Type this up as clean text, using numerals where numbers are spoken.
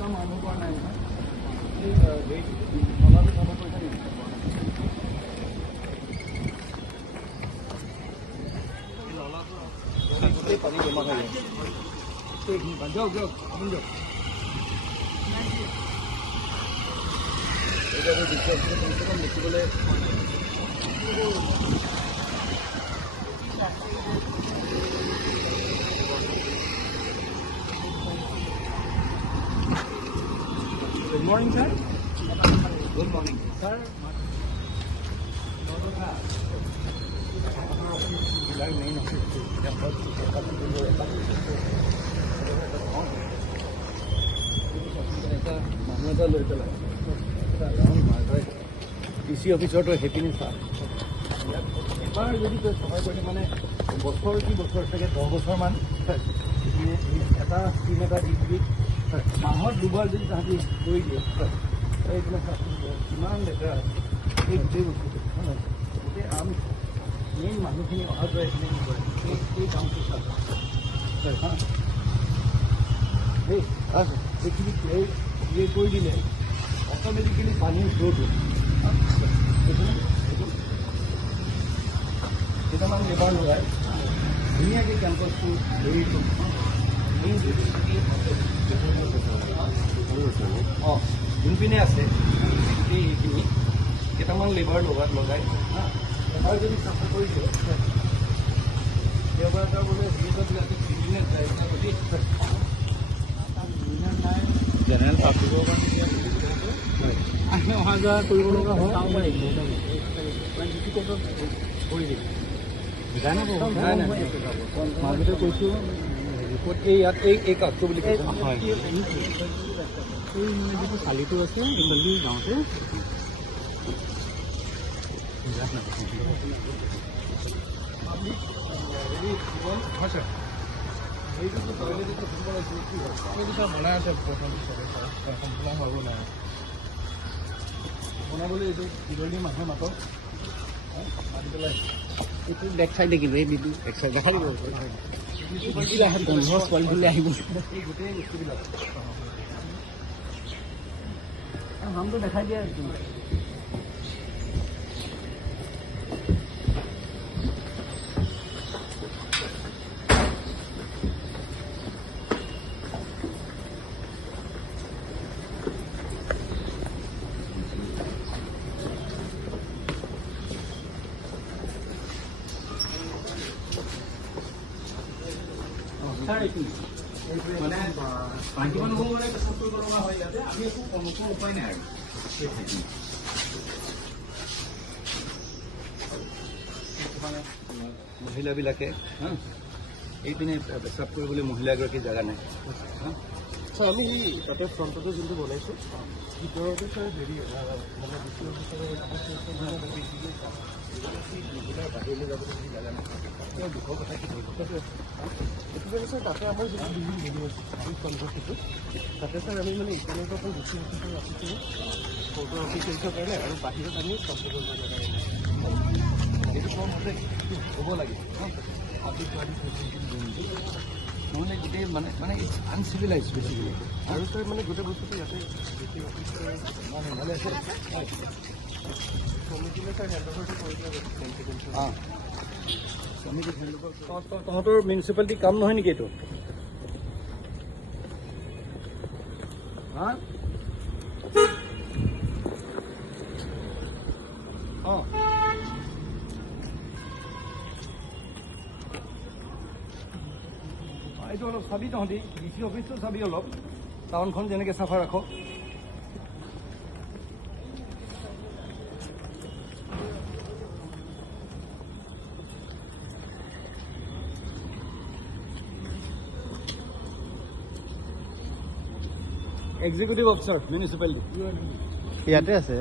কাম আৰম্ভ কৰা নাই নহয় এই নলাটো কাম কৰিছে নেকি নলাটো পানী জমা হৈ যায় যাওক যাওক আপুনি যাওক এতিয়া কমসে কম লিখিবলৈ Good morning, sir. Good morning, sir. DC অফিচৰ তো হেপিনেছ এবাৰ যদি সহায় কৰি মানে বছৰ কি বছৰ চাগে 10 বছৰমান এটা স্কিম এটা দি মাহত দুবাৰ যদি তাহাঁতি কৰি দিয়ে এইবিলাক কিমান লেতেৰা এই গোটেই বস্তুটো গোটেই মেইন মানুহখিনি অহা যোৱা এইখিনি নকৰে এই কামটো এইখিনি এই কৰি দিলে অট'মেটিকেলি পানীৰ ফ্ল'টো কেইটামান লেবাৰ লগাই ধুনীয়াকৈ কেম্পাছটো ধৰি অঁ যোনপিনে আছে গোটেই এইখিনি কেইটামান লেবাৰ লগাই এবাৰ যদি চাফা কৰি দিয়ে দেওবাৰ এটা বোলে যিহেতুবিলাকে বিজনেছ যায় নাই জেনেৰেল পাব্লিকৰ কাৰণে অহা যোৱা কৰিব লগা হয় কৰি দিম মাজতে কৈছোঁ এই ইয়াত এই কাকটো বুলি কৈছে হয় এই যিটো চালিটো আছে এই গাঁৱতে হয় ছাৰ এইটো টয়লেটটো বনাই আছে সম্পূৰ্ণ হ'ব নাই বনাবলৈ এইটো বিৰলি মানুহে মাতক মাতি পেলাই এইটো বেক চাইড দেখিব এই বিদ্যুৎ বেক চাইড দেখা দিব পোৱালিটোলৈ আহিব এই গোটেই বস্তুবিলাক নামটো দেখাই দিয়া মানে পাঁচমান হ'ব মানে পেচাব কৰিব লগা হয় ইয়াতে আমি একো কোনো উপায় নাই আৰু মহিলাবিলাকে এইপিনে পেচাব কৰিবলৈ মহিলাগৰাকী জেগা নাই ছাৰ আমি তাতে ফ্ৰণ্টতে যোনটো বনাইছোঁ ভিতৰতে ছাৰ হেৰি মানে বাহিৰলৈ যাবলৈ জেগা নাই দুখৰ কথা কি এইটো ছাৰ তাতে আমাৰ যিটো বিল্ডিং বনি আছে আমি কনভাৰ্টটো তাতে ছাৰ আমি মানে ইকনমিকৰ পৰা বেছি অফিচাৰ ৰাখিছিলোঁ ফটো অফিচিয়েলছৰ কাৰণে আৰু বাহিৰত আমি কমপ্লিটৰ কাৰণে এইটো কম হ'লে হ'ব লাগে নহ'লে গোটেই মানে আনচিভিলাইজ বেছিকেলি আৰু ছাৰ মানে গোটেই বস্তুটো ইয়াতে বেছি অফিচাৰ ভালে আছে কমিটিলৈ ছাৰ হেণ্ডঅভাৰটো কৰি দিয়া অঁ তহঁতৰ মিউনিচিপালিটি কাম নহয় নেকি এইটো অঁ এইটো অলপ চাবি তহঁতি DC অফিচটো চাবি অলপ টাউনখন যেনেকৈ চাফা ৰাখ এক্সিকিউটিভ অফিচাৰ মিউনিচিপালিটি ইয়াতে আছে